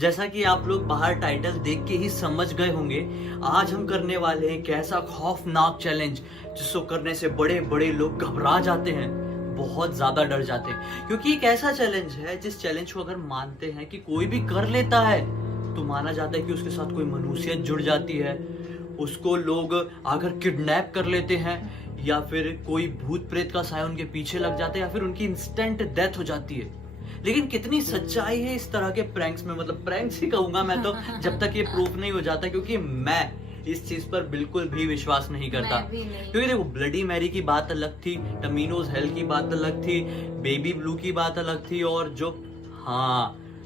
जैसा कि आप लोग बाहर टाइटल देख के ही समझ गए होंगे, आज हम करने वाले हैं एक ऐसा खौफनाक चैलेंज जिसको करने से बड़े बड़े लोग घबरा जाते हैं, बहुत ज्यादा डर जाते हैं। क्योंकि एक ऐसा चैलेंज है जिस चैलेंज को अगर मानते हैं कि कोई भी कर लेता है तो माना जाता है कि उसके साथ कोई मनुष्यत जुड़ जाती है, उसको लोग अगर किडनैप कर लेते हैं या फिर कोई भूत प्रेत का साया उनके पीछे लग जाता है या फिर उनकी इंस्टेंट डेथ हो जाती है। लेकिन कितनी सच्चाई है इस तरह के प्रैंक्स में, मतलब प्रैंक्स ही कहूंगा मैं तो जब तक ये प्रूफ नहीं हो जाता, क्योंकि मैं इस चीज पर बिल्कुल भी विश्वास नहीं करता। क्योंकि देखो, ब्लडी मैरी की बात अलग थी, टमीनोज हेल की बात अलग थी, बेबी ब्लू की बात अलग थी, और जो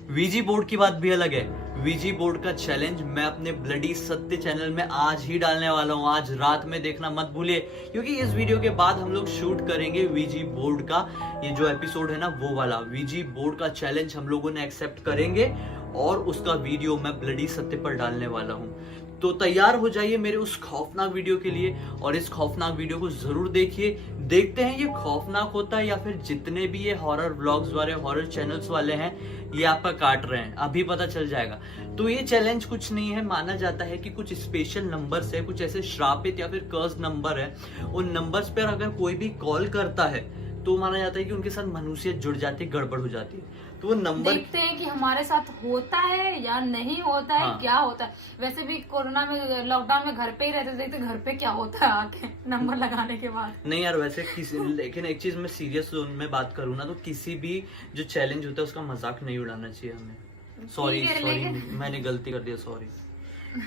वीजी बोर्ड की बात भी अलग है। वीजी बोर्ड का चैलेंज मैं अपने ब्लडी सत्य चैनल में आज ही डालने वाला हूँ, आज रात में देखना मत भूलिए, क्योंकि इस वीडियो के बाद हम लोग शूट करेंगे वीजी बोर्ड का ये जो एपिसोड है ना, वो वाला वीजी बोर्ड का चैलेंज हम लोगों ने एक्सेप्ट करेंगे और उसका वीडियो मैं ब्लडी सत्य पर डालने वाला हूँ। तो तैयार हो जाइए मेरे उस खौफनाक वीडियो के लिए, और इस खौफनाक वीडियो को जरूर देखिए। देखते हैं ये खौफनाक होता है या फिर जितने भी ये हॉरर व्लॉग्स वाले, हॉरर चैनल्स वाले हैं, ये आपका काट रहे हैं, अभी पता चल जाएगा। तो ये चैलेंज कुछ नहीं है, माना जाता है कि कुछ स्पेशल नंबर्स है, कुछ ऐसे श्रापित या फिर कर्स नंबर है, उन नंबर्स पर अगर कोई भी कॉल करता है तो माना जाता है कि उनके साथ मनुष्यत जुड़ जाती है, गड़बड़ हो जाती है। तो वो नंबर देखते हैं कि हमारे साथ होता है या नहीं होता है, क्या होता है। वैसे भी कोरोना में, लॉकडाउन में घर पे ही रहते, देखते घर पे क्या होता है आके नंबर लगाने के बाद। नहीं यार, वैसे किसी लेकिन एक चीज मैं सीरियस जोन में बात करूँ ना, तो किसी भी जो चैलेंज होता है उसका मजाक नहीं उड़ाना चाहिए हमें। सॉरी मैंने गलती कर दिया, सॉरी।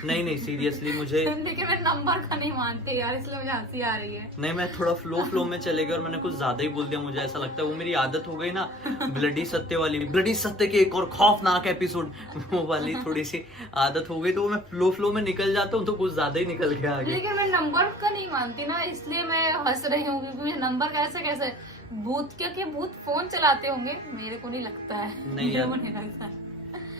नहीं सीरियसली मुझे देखिए, मैं नंबर का नहीं मानती यार, इसलिए मुझे हंसी आ रही है। नहीं, मैं थोड़ा फ्लो में चले गया और मैंने कुछ ज्यादा ही बोल दिया, मुझे ऐसा लगता है। वो मेरी आदत हो गई ना, ब्लडी सत्य वाली, ब्लडी सत्य के एक और खौफनाक एपिसोड, वो वाली थोड़ी सी आदत हो गई, तो मैं फ्लो में निकल जाता हूँ, तो कुछ ज्यादा ही निकल गया आगे। लेकिन मैं नंबर का नहीं मानती ना, इसलिए मैं हंस रही हूँ, क्योंकि नंबर कैसे भूत, क्योंकि भूत फोन चलाते होंगे, मेरे को नहीं लगता है। नहीं यार, नहीं लगता है।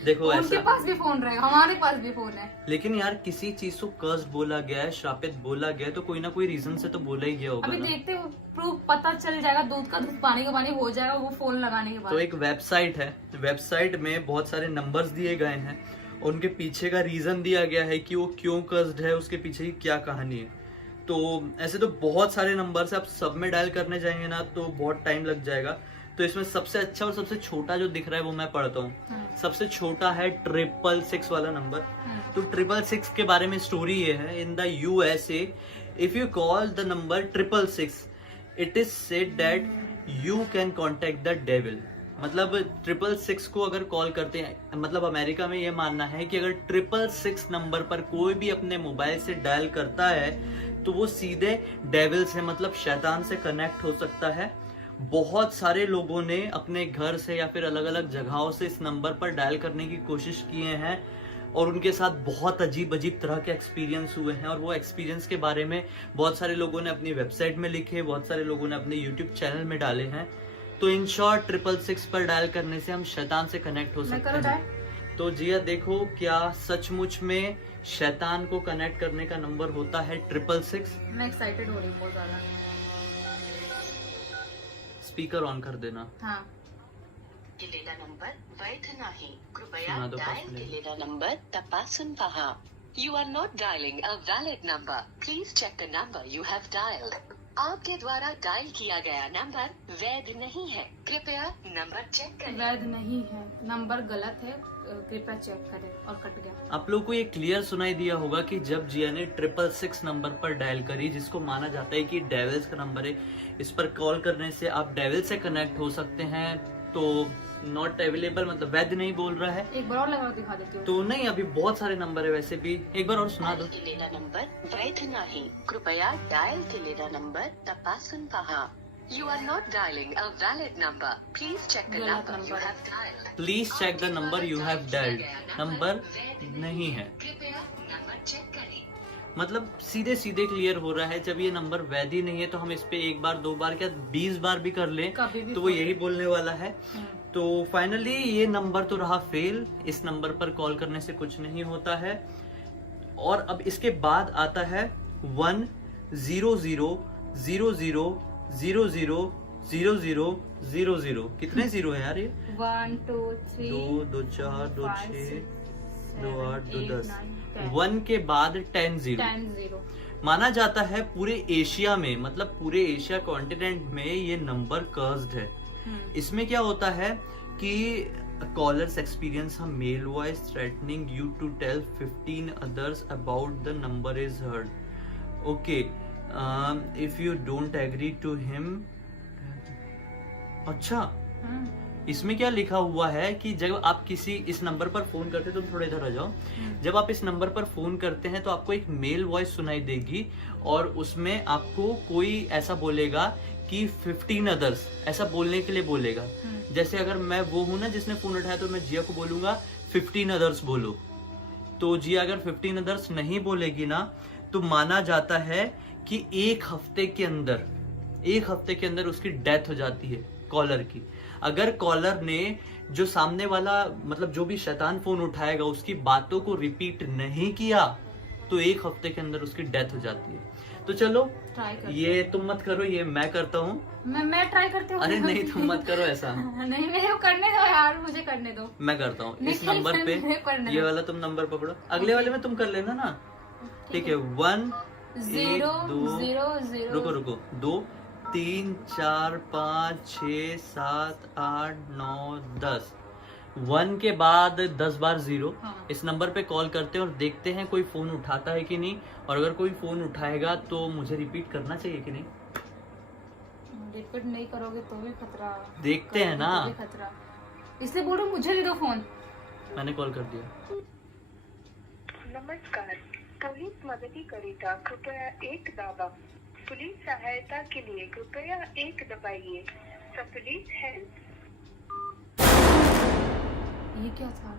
देखो उनके पास भी फोन रहेगा, हमारे पास भी फोन है। लेकिन यार, किसी चीज को कर्स बोला गया है, श्रापित बोला गया है, तो कोई ना कोई रीजन से तो बोला ही गया होगा। अभी देखते हैं, प्रूफ पता चल जाएगा, दूध का दूध पानी का पानी हो जाएगा वो फोन लगाने के बाद। तो एक वेबसाइट है, वेबसाइट में बहुत सारे नंबर्स दिए गए हैं, उनके पीछे का रीजन दिया गया है कि वो क्यों कर्स्ड है, उसके पीछे की क्या कहानी है। तो ऐसे तो बहुत सारे नंबर्स है, आप सब में डायल करने जाएंगे ना तो बहुत टाइम लग जाएगा। तो इसमें सबसे अच्छा और सबसे छोटा जो दिख रहा है वो मैं पढ़ता हूँ। सबसे छोटा है 666 वाला नंबर। तो 666 के बारे में स्टोरी ये है, in the USA if you call the number 666 it is said that you can contact the devil. मतलब 666 को अगर कॉल करते हैं, मतलब अमेरिका में ये मानना है कि अगर 666 नंबर पर कोई भी अपने मोबाइल से डायल करता है तो वो सीधे डेविल से, मतलब शैतान से कनेक्ट हो सकता है। बहुत सारे लोगों ने अपने घर से या फिर अलग अलग जगहों से इस नंबर पर डायल करने की कोशिश किए हैं और उनके साथ बहुत अजीब अजीब तरह के एक्सपीरियंस हुए हैं, और वो एक्सपीरियंस के बारे में बहुत सारे लोगों ने अपनी वेबसाइट में लिखे, बहुत सारे लोगों ने अपने यूट्यूब चैनल में डाले हैं। तो इन शॉर्ट 666 पर डायल करने से हम शैतान से कनेक्ट हो सकते हैं। तो जिया, देखो क्या सचमुच में शैतान को कनेक्ट करने का नंबर होता है 666? मैं एक्साइटेड हो रही हूँ बहुत ज्यादा। स्पीकर ऑन कर देना। हाँ। दिलेला नंबर वैध नाही, कृपया सुना दो डायल पाच मिनिट। केलेला नंबर तपासून पहा. You are not dialing a valid number. Please check the number you have dialed. आपके द्वारा डायल किया गया नंबर वैध नहीं है, कृपया नंबर चेक करें। वैध नहीं है, नंबर गलत है, कृपया चेक करें। और कट गया। आप लोग को ये क्लियर सुनाई दिया होगा कि जब जिया ने 666 नंबर पर डायल करी, जिसको माना जाता है कि डेविल्स का नंबर है, इस पर कॉल करने से आप डेविल से कनेक्ट हो सकते हैं। तो नॉट अवेलेबल मतलब वैध नहीं बोल रहा है। एक बार और लगा दिखा देती हूँ। तो नहीं, अभी बहुत सारे नंबर है वैसे भी, एक बार और सुना दो। डायल केलेला नंबर वैध नाही, कृपया डायल केलेला नंबर तपासून पहा. You are not dialing a valid number. Please check the गलत number you number. have dialed. Please check the number you have dialled. Number नहीं है, कृपया नंबर चेक करें। मतलब सीधे सीधे क्लियर हो रहा है, जब ये नंबर वैध ही नहीं है तो हम इस पे एक बार, दो बार, क्या 20 बार भी कर लें कभी भी तो वो यही बोलने वाला है। हम्म। तो फाइनली ये नंबर तो रहा फेल, इस नंबर पर कॉल करने से कुछ नहीं होता है। और अब इसके बाद आता है 100000000 0000। कितने जीरो है यार ये? 1 2 3 2 2 4 2 5 6 6 2 8 2 10। 10 1 के बाद 10 जीरो 10 0। माना जाता है पूरे एशिया में, मतलब पूरे एशिया कॉन्टिनेंट में ये नंबर कर्स्ड है। इसमें क्या होता है कि callers experience a mail voice threatening you to tell 15 others about the number is heard. Okay, if you don't agree to him. अच्छा, इसमें क्या लिखा हुआ है कि जब आप किसी इस नंबर पर फोन करते हैं, तुम थोड़ा इधर आ जाओ, जब आप इस नंबर पर फोन करते हैं तो आपको एक मेल वॉइस सुनाई देगी और उसमें आपको कोई ऐसा बोलेगा कि 15 अदर्स, ऐसा बोलने के लिए बोलेगा। जैसे अगर मैं वो हूं ना जिसने फोन उठाया, तो मैं जिया को बोलूंगा 15 अदर्स बोलो। तो जिया अगर 15 अदर्स नहीं बोलेगी ना, तो माना जाता है कि एक हफ्ते के अंदर उसकी डेथ हो जाती है कॉलर की। अगर कॉलर ने जो सामने वाला, मतलब जो भी शैतान फोन उठाएगा, उसकी बातों को रिपीट नहीं किया, तो एक हफ्ते के अंदर उसकी डेथ हो जाती है। तो चलो ट्राई कर। ये तुम मत करो, ये मैं करता हूँ। मैं ट्राई करती हूँ। अरे नहीं, तुम मत करो ऐसा। नहीं नहीं, वो करने दो यार, मुझे करने दो। मैं करता हूँ इस नहीं, नंबर पे। मुझे करने ये दो। वाला तुम नंबर पकड़ो, अगले वाले में तुम कर लेना ना। ठीक है, 1 0 2 0 0। रुको 2 3 4 5 6 7 8 9 10। 1 के बाद 10 बार 0। हाँ। इस नंबर पे कॉल करते हैं और देखते हैं कोई फोन उठाता है कि नहीं, और अगर कोई फोन उठाएगा तो मुझे रिपीट करना चाहिए कि नहीं। रिपीट नहीं करोगे तो भी खतरा। देखते हैं ना। तो भी खतरा, इसलिए बोलो मुझे दे दो फोन। मैंने कॉल कर दिया। नमस्कार, पोलीस मदतीकरिता कृपया 1 दाबा। पुलिस सहायता के लिए कृपया 1 दबाइए। The police help. ये क्या था?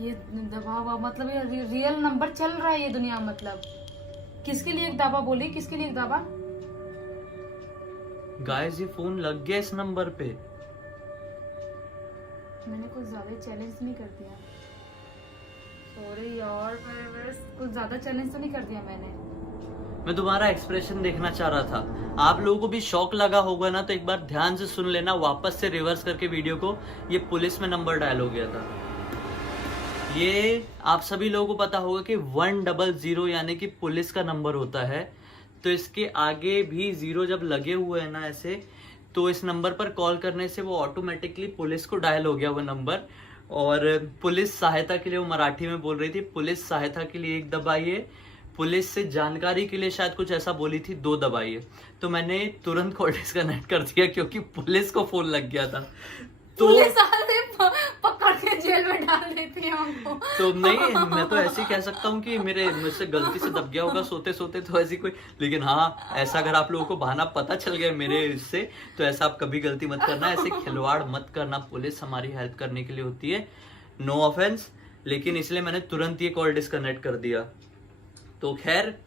ये दबा हुआ, मतलब ये रियल नंबर चल रहा है ये दुनिया में। मतलब किसके लिए 1 दाबा बोली? किसके लिए 1 दाबा? गाइस, ये फोन लग गया इस नंबर पे। मैंने कुछ ज्यादा चैलेंज नहीं कर दिया? सॉरी यार, मैं कुछ ज्यादा चैलेंज तो नहीं कर दिया मैंने? मैं तुम्हारा एक्सप्रेशन देखना चाह रहा था। आप लोगों को भी शौक लगा होगा ना, तो एक बार ध्यान से सुन लेना, वापस से रिवर्स करके वीडियो को। ये पुलिस में नंबर डायल हो गया था। ये आप सभी लोगों को पता होगा कि 100 यानी कि पुलिस का नंबर होता है। तो इसके आगे भी 0 जब लगे हुए हैं ना ऐसे, तो इस नंबर पर कॉल करने से वो ऑटोमेटिकली पुलिस को डायल हो गया वो नंबर। और पुलिस सहायता के लिए, वो मराठी में बोल रही थी, पुलिस सहायता के लिए 1 दबाइए। पुलिस से जानकारी के लिए शायद कुछ ऐसा बोली थी, 2 दबाइए। तो मैंने तुरंत कॉल डिस्कनेक्ट कर दिया क्योंकि पुलिस को फोन लग गया था। तो पुलिस आते पकड़ के जेल में डाल देती है हमको। तो नहीं, मैं तो ऐसे ही कह सकता हूँ कि मुझसे गलती से दब गया होगा सोते सोते, तो ऐसी कोई। लेकिन हाँ, ऐसा अगर आप लोगों को बहाना पता चल गया मेरे इससे, तो ऐसा आप कभी गलती मत करना, ऐसे खिलवाड़ मत करना। पुलिस हमारी हेल्प करने के लिए होती है, नो ऑफेंस। लेकिन इसलिए मैंने तुरंत ये कॉल डिस्कनेक्ट कर दिया। तो खैर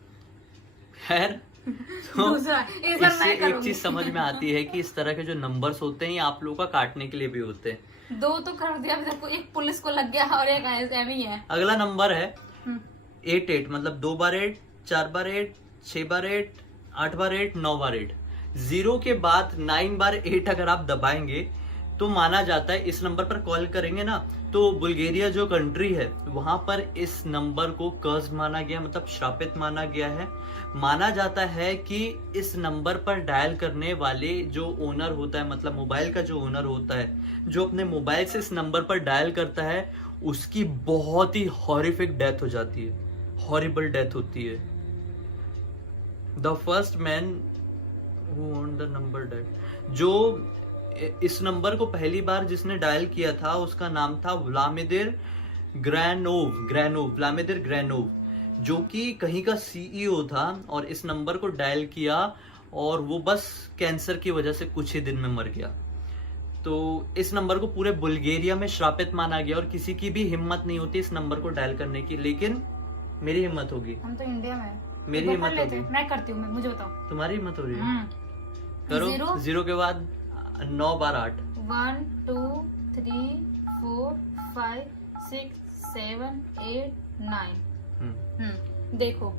तो इससे एक चीज समझ में आती है कि इस तरह के जो नंबर्स होते हैं, ये आप लोगों का काटने के लिए भी होते हैं। 2 तो कर दिया, अभी तक एक पुलिस को लग गया और एक ऐसे ही है। अगला नंबर है 88, मतलब 2 बार 8, 4 बार 8, 6 बार 8, 8 बार 8, 9 बार 8। 0 के बाद 9 बार 8 अगर आप दबाएंगे तो माना जाता है, इस नंबर पर कॉल करेंगे ना, तो बुल्गारिया जो कंट्री है वहां पर इस नंबर को कर्स्ड माना गया, मतलब श्रापित माना गया है। माना जाता है कि इस नंबर पर डायल करने वाले जो ओनर होता है, मतलब मोबाइल का जो ओनर होता है, जो अपने मोबाइल से इस नंबर पर डायल करता है, उसकी बहुत ही हॉरिफिक डेथ हो जाती है, हॉरिबल डेथ होती है। The first man who owned the number dead, जो इस नंबर को पहली बार जिसने डायल किया था, उसका नाम था व्लादिमिर ग्रैनोव, जो कि कहीं का सीईओ था, और इस नंबर को डायल किया और वो बस कैंसर की वजह से कुछ ही दिन में मर गया। तो इस नंबर को पूरे बुल्गारिया में श्रापित माना गया और किसी की भी हिम्मत नहीं होती इस नंबर को डायल करने की। लेकिन मेरी हिम्मत होगी। हम तो इंडिया में हैं। मेरी हिम्मत होगी। मैं करती हूँ, मुझे बताओ। तुम्हारी हिम्मत हो रही है? करो। 0 के बाद 9 बार 8। 1 2 3 4 5 6 7 8 9। देखो,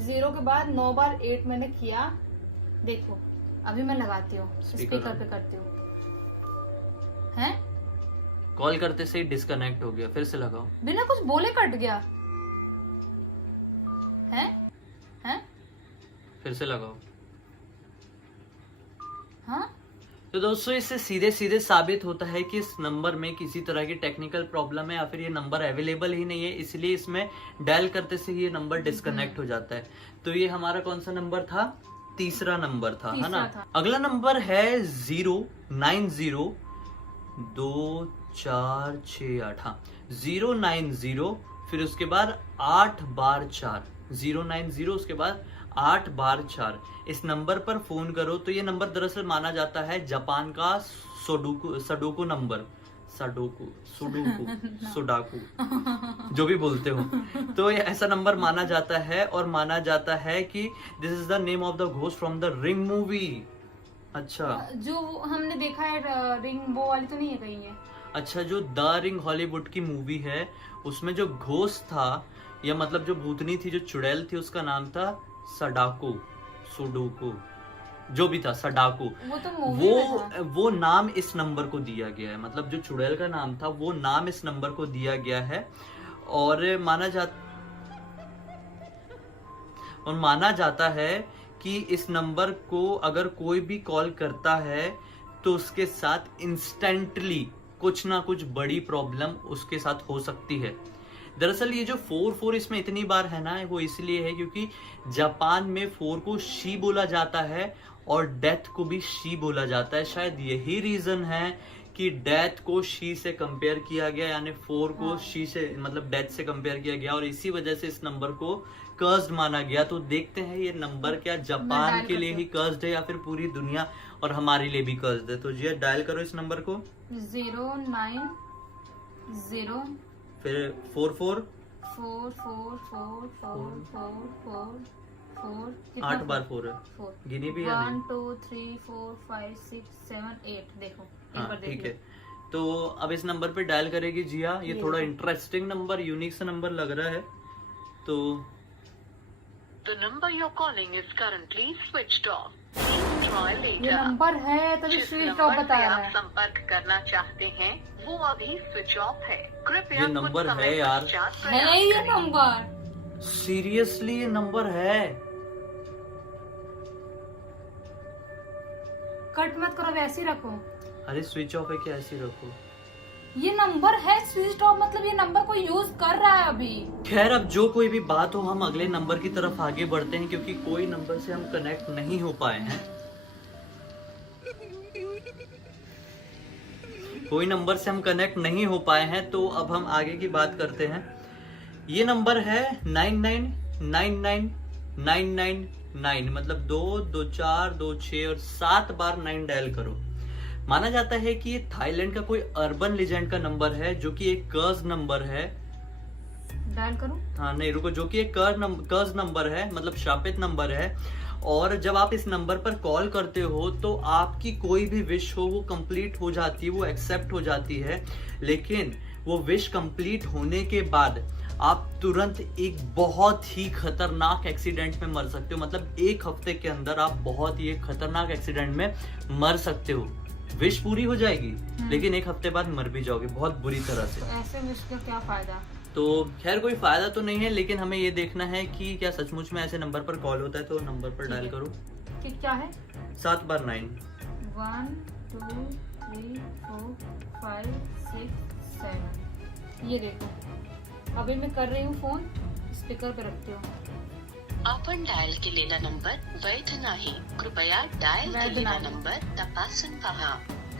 0 के बाद 9 बार 8 मैंने किया देखो अभी मैं लगाती हूँ, Speaker स्पीकर on. पे करती हूँ। हैं? कॉल करते से ही डिस्कनेक्ट हो गया, फिर से लगाओ। बिना कुछ बोले कट गया। हैं? हैं? फिर से लगाओ। हाँ? तो दोस्तों इससे सीधे सीधे साबित होता है कि इस नंबर में किसी तरह की टेक्निकल प्रॉब्लम है या फिर ये नंबर अवेलेबल ही नहीं है, इसलिए इसमें डायल करते से ये नंबर डिस्कनेक्ट हो जाता है। तो ये हमारा कौन सा नंबर था? तीसरा नंबर था, है ना। था। अगला नंबर है 0902468। हाँ, 090 फिर उसके बाद 8 बार 4, 090 उसके बाद 8 बार 4। इस नंबर पर फोन करो। तो ये नंबर दरअसल माना जाता है जापान का सुडोकू नंबर, सुडाकू जो भी बोलते हो। तो ये ऐसा नंबर माना जाता है और माना जाता है कि this is the name of the ghost from the ring movie. अच्छा, जो हमने देखा है रिंग, वो वाली तो नहीं है कहीं ये? अच्छा, जो द रिंग हॉलीवुड की मूवी है उसमें जो घोस्ट था या मतलब जो भूतनी थी, जो चुड़ैल थी, उसका नाम था सडाको, सुडोकू, जो भी था, सडाको। वो तो मूवी में था। वो नाम इस नंबर को दिया गया है, मतलब जो चुड़ैल का नाम था वो नाम इस नंबर को दिया गया है। और माना जाता है कि इस नंबर को अगर कोई भी कॉल करता है तो उसके साथ इंस्टेंटली कुछ ना कुछ बड़ी प्रॉब्लम उसके साथ हो सकती है। दरअसल ये जो 44 इसमें इतनी बार है ना, वो इसलिए है क्योंकि जापान में 4 को शी बोला जाता है और डेथ को भी शी बोला जाता है। शायद यही रीजन है कि डेथ को शी से कंपेयर किया गया, यानी 4 को शी से मतलब डेथ से कंपेयर किया गया और इसी वजह से इस नंबर को कर्स्ड माना गया। तो देखते हैं ये नंबर क्या जापान के लिए ही कर्स्ड है या फिर पूरी दुनिया और हमारे लिए भी कर्स्ड है। तो जी डायल करो इस नंबर को। 090 फिर 44 8 बार 4 है, गिनी भी है 1 2 3 4 5 6 7 8। देखो एक हाँ बार देख ठीक है। लो। तो अब इस नंबर पे डायल करेगी जिया। ये थोड़ा इंटरेस्टिंग नंबर, यूनिक सा नंबर लग रहा है। तो The number you're calling is currently switched off. Please try ये later. नंबर है तभी जिस स्विच ऑफ नंबर बता से रहा आप है। संपर्क करना चाहते हैं वो अभी स्विच ऑफ है। कृपया ये कुछ नंबर समय है यार। पश्चात है प्रयास ये करें। नंबर। सीरियसली ये नंबर है। कट मत करो, वैसे ही रखो। अरे स्विच ऑफ है क्या, ऐसे रखो। ये नंबर है स्विच ऑफ, मतलब ये नंबर कोई यूज कर रहा है अभी। खैर अब जो कोई भी बात हो, हम अगले नंबर की तरफ आगे बढ़ते हैं क्योंकि कोई नंबर से हम कनेक्ट नहीं हो पाए हैं। कोई नंबर से हम कनेक्ट नहीं हो पाए हैं तो अब हम आगे की बात करते हैं। ये नंबर है 99999999, मतलब 2 2 4 2 6 और 7 बार 9 डायल करो। माना जाता है कि ये थाईलैंड का कोई अर्बन लेजेंड का नंबर है जो कि एक कर्ज नंबर है। डायल करूं? हाँ नहीं रुको, जो कि एक कर्ज नंबर है, मतलब शापित नंबर है। और जब आप इस नंबर पर कॉल करते हो तो आपकी कोई भी विश हो वो कंप्लीट हो जाती है, वो एक्सेप्ट हो जाती है। लेकिन वो विश कंप्लीट होने के बाद आप तुरंत एक बहुत ही खतरनाक एक्सीडेंट में मर सकते हो। मतलब 1 हफ्ते के अंदर आप बहुत ही एक खतरनाक एक्सीडेंट में मर सकते हो। विश पूरी हो जाएगी लेकिन 1 हफ्ते बाद मर भी जाओगे बहुत बुरी तरह से। तो ऐसे विश का क्या फायदा? तो खैर कोई फायदा तो नहीं है, लेकिन हमें ये देखना है कि क्या सचमुच में ऐसे नंबर पर कॉल होता है। तो नंबर पर डायल करो। ठीक, क्या है? 7 बार 9। 1 2 3 4 5 6 7। ये देखो अभी मैं कर रही हूँ, फोन स्पीकर पे रखती हूँ। आपण डायल केलेला नंबर वैध नाही, कृपया डायल वैध केलेला नाही. नंबर तपासून पहा.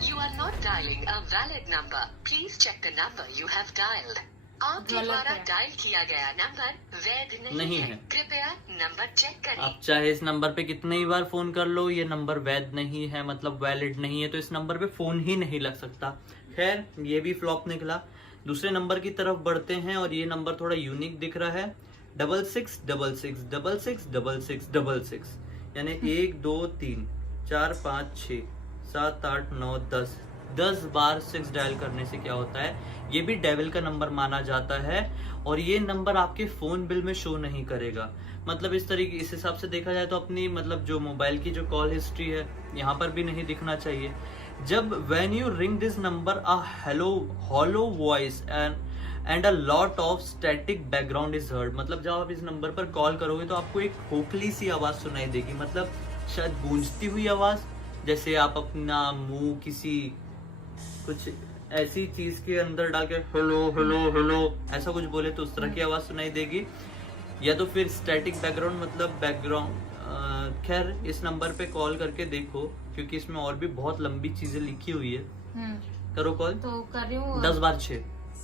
You are not dialing a valid number. Please check the number you have dialed. आपके गलत द्वारा है. डायल किया गया नंबर वैध नहीं नहीं है. है, कृपया नंबर चेक करें. आप चाहे इस नंबर पे कितने ही बार फोन कर लो, ये नंबर वैध नहीं है, मतलब वैलिड नहीं है, तो इस नंबर पे फोन ही नहीं लग सकता। खैर ये भी फ्लॉप निकला। दूसरे नंबर की तरफ बढ़ते हैं और ये नंबर थोड़ा यूनिक दिख रहा है। 6666666666, यानी 1 2 3 4 5 6 7 8 9 10 10 बार 6 डायल करने से क्या होता है, ये भी डेविल का नंबर माना जाता है और ये नंबर आपके फोन बिल में शो नहीं करेगा। मतलब इस तरीके, इस हिसाब से देखा जाए तो अपनी मतलब जो मोबाइल की जो कॉल हिस्ट्री है यहाँ पर भी नहीं दिखना चाहिए। जब when you ring this number a hollow voice and a lot of static background is heard, मतलब जब आप इस नंबर पर कॉल करोगे तो आपको एक खोखली सी आवाज सुनाई देगी, मतलब शायद गूंजती हुई आवाज, जैसे आप अपना मुंह किसी कुछ ऐसी चीज के अंदर डाल के हेलो हेलो हेलो ऐसा कुछ बोले तो उस तरह की आवाज सुनाई देगी, या तो फिर स्टैटिक बैकग्राउंड मतलब बैकग्राउंड। खैर इस नंबर पे कॉल करके देखो क्योंकि इसमें और भी बहुत लंबी चीजें लिखी हुई है। करो कॉल। तो कर रही हूँ 10 बार 6।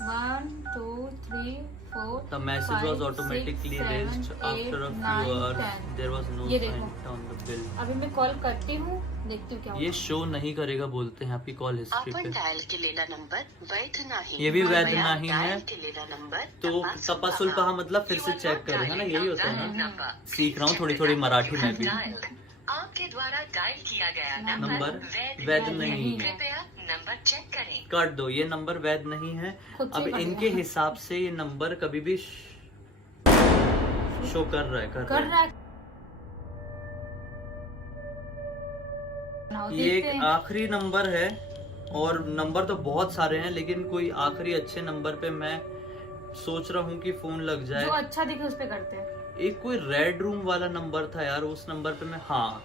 1 2 3 4 The message was automatically raised after a few hours. There was no ये sign देखो। on the bill. अभी मैं कॉल करती हूँ, देखती हूँ क्या ये शो नहीं करेगा बोलते हैं आपकी कॉल हिस्ट्री आपण पे। डायल केलेला नंबर वैध नाही। ये भी वैध कृपया नहीं है। डायल केलेला नंबर तो तपासूल पहा मतलब फिर से चेक करें, है ना, यही होता है ना। सीख रहा हूँ थोड़ी थोड़ी मराठी में भी। आपके द्वारा डायल किया गया नंबर नंबर वैध नहीं है। कृपया नंबर चेक करें। काट दो, ये नंबर वैध नहीं है। खुद से अब ही इनके कर हिसाब से ये नंबर कभी भी शो कर रहा है, कर रहा है। ये एक आखिरी नंबर है और नंबर तो बहुत सारे हैं लेकिन कोई आखिरी अच्छे नंबर पे मैं सोच रहा हूँ कि फोन लग जाए। जो अच्छा दिखे उस पे करते हैं। एक कोई रेड रूम वाला नंबर था यार, उस नंबर पे मैं, हाँ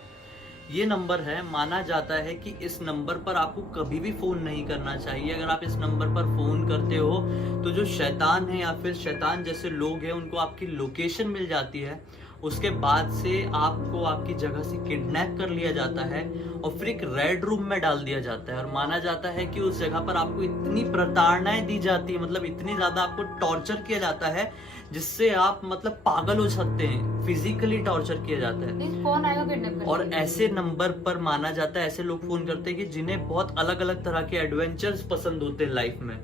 ये नंबर है। माना जाता है कि इस नंबर पर आपको कभी भी फोन नहीं करना चाहिए। अगर आप इस नंबर पर फोन करते हो तो जो शैतान है या फिर शैतान जैसे लोग हैं उनको आपकी लोकेशन मिल जाती है, उसके बाद से आपको आपकी जगह से किडनैप कर लिया जाता है और फिर एक रेड रूम में डाल दिया जाता है। और माना जाता है कि उस जगह पर आपको इतनी प्रताड़नाएं दी जाती है, मतलब इतनी ज्यादा आपको टॉर्चर किया जाता है जिससे आप मतलब पागल हो सकते हैं, फिजिकली टॉर्चर किया जाता है। फोन आएगा किडनैप करने और के लिए। ऐसे नंबर पर माना जाता है, ऐसे लोग फोन करते हैं कि जिन्हें बहुत अलग अलग तरह के एडवेंचर्स पसंद होते हैं लाइफ में,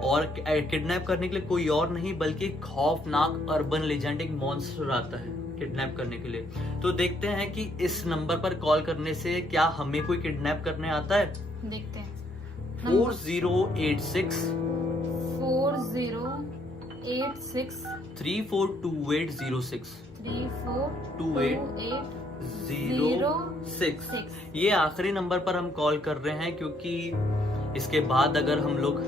और किडनैप करने के लिए कोई और नहीं बल्कि एक खौफनाक अर्बन लेजेंड, एक मॉन्स्टर आता है किडनैप करने के लिए। तो देखते हैं कि इस नंबर पर कॉल करने से क्या हमें कोई किडनैप करने आता है। देखते हैं। 4086 4086 342806 342806। ये आखिरी नंबर पर हम कॉल कर रहे हैं क्योंकि इसके बाद अगर हम लोग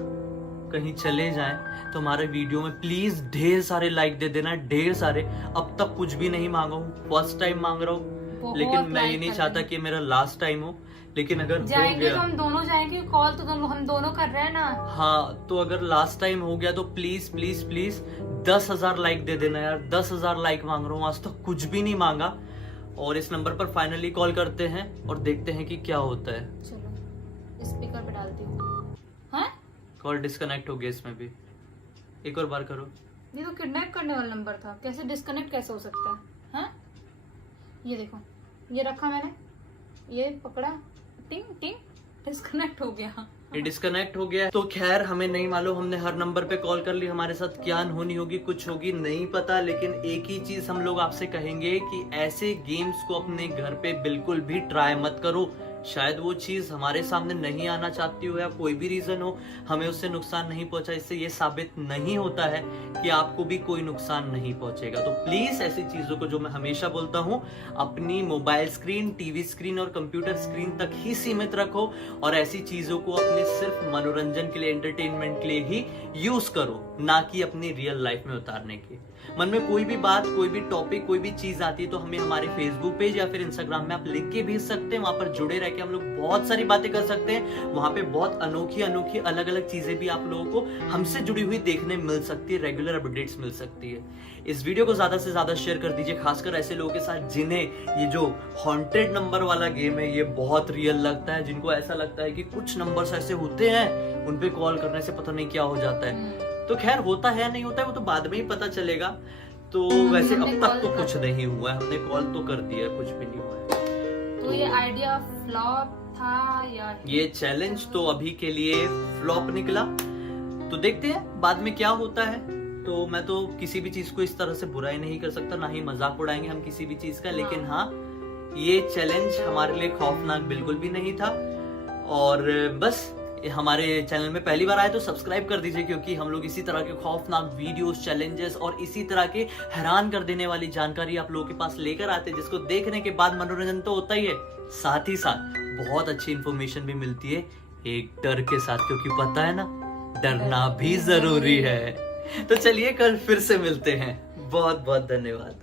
कहीं चले जाएं तो हमारे वीडियो में प्लीज ढेर सारे लाइक दे देना, ढेर सारे। अब तक कुछ भी नहीं मांगा हूँ, फर्स्ट टाइम मांग रहा हूँ, लेकिन मैं ये नहीं चाहता कि मेरा लास्ट टाइम हो। लेकिन अगर हो जाएंगे गया तो हम दोनों जाएंगे, कॉल तो हम दोनों कर रहे हैं ना। हाँ, तो अगर लास्ट टाइम हो गया तो please please please 10,000 like they देना यार। 10,000 लाइक मांग रहा हूँ, आज तक कुछ भी नहीं मांगा। और इस नंबर पर फाइनली कॉल करते हैं और देखते हैं कि क्या होता है। चलो स्पीकर पे डालती हूँ। हाँ, कॉल डिस्कनेक्ट हो गया इसमें भी। एक और बार करो। ये तो किडनैप करने वाला नंबर था, कैसे डिस्कनेक्ट कैसे हो सकता है? हाँ, ये देखो, ये रखा मैंने, ये पकड़ा, टिंग टिंग, डिस्कनेक्ट हो गया। ये डिस्कनेक्ट हो गया। तो खैर हमें नहीं मालूम, हमने हर नंबर पे कॉल कर ली, हमारे साथ क्या अनहोनी होगी, कुछ होगी नहीं पता। लेकिन एक ही चीज हम लोग आपसे कहेंगे कि ऐसे गेम्स को अपने घर पे बिल्कुल भी ट्राई मत करो। शायद वो चीज हमारे सामने नहीं आना चाहती हो या कोई भी रीजन हो, हमें उससे नुकसान नहीं पहुंचा। इससे ये साबित नहीं होता है कि आपको भी कोई नुकसान नहीं पहुंचेगा। तो प्लीज ऐसी चीजों को, जो मैं हमेशा बोलता हूँ, अपनी मोबाइल स्क्रीन, टीवी स्क्रीन और कंप्यूटर स्क्रीन तक ही सीमित रखो और ऐसी चीजों को अपने सिर्फ मनोरंजन के लिए, एंटरटेनमेंट के लिए ही यूज करो, ना कि अपनी रियल लाइफ में उतारने की। मन में कोई भी बात, कोई भी टॉपिक, कोई भी चीज आती है तो हमें हमारे फेसबुक पेज या फिर इंस्टाग्राम में आप लिख के भेज सकते हैं। वहां पर जुड़े रह के हम लोग बहुत सारी बातें कर सकते हैं। वहां पे बहुत अनोखी अनोखी अलग अलग चीजें भी आप लोगों को हमसे जुड़ी हुई देखने मिल सकती है, रेगुलर अपडेट्स मिल सकती है। इस वीडियो को ज्यादा से ज्यादा शेयर कर दीजिए, खासकर ऐसे लोगों के साथ जिन्हें ये जो हॉन्टेड नंबर वाला गेम है ये बहुत रियल लगता है, जिनको ऐसा लगता है कि कुछ नंबर्स ऐसे होते हैं उन पे कॉल करने से पता नहीं क्या हो जाता है। तो खैर होता है नहीं होता है वो तो बाद में ही पता चलेगा। तो वैसे अब तक तो कुछ नहीं हुआ है, हमने कॉल तो कर दिया, कुछ भी नहीं हुआ है। तो ये आइडिया फ्लॉप था या ये चैलेंज तो अभी के लिए फ्लॉप निकला। तो देखते हैं बाद में क्या होता है। तो मैं तो किसी भी चीज को इस तरह से बुराई नहीं कर सकता, ना ही मजाक उड़ाएंगे हम किसी भी चीज का। लेकिन हाँ, ये चैलेंज हमारे लिए खौफनाक बिल्कुल भी नहीं था। और बस हमारे चैनल में पहली बार आए तो सब्सक्राइब कर दीजिए, क्योंकि हम लोग इसी तरह के खौफनाक वीडियोस, चैलेंजेस और इसी तरह के हैरान कर देने वाली जानकारी आप लोगों के पास लेकर आते हैं, जिसको देखने के बाद मनोरंजन तो होता ही है, साथ ही साथ बहुत अच्छी इंफॉर्मेशन भी मिलती है, एक डर के साथ, क्योंकि पता है ना, डरना भी जरूरी है। तो चलिए कल फिर से मिलते हैं। बहुत बहुत धन्यवाद।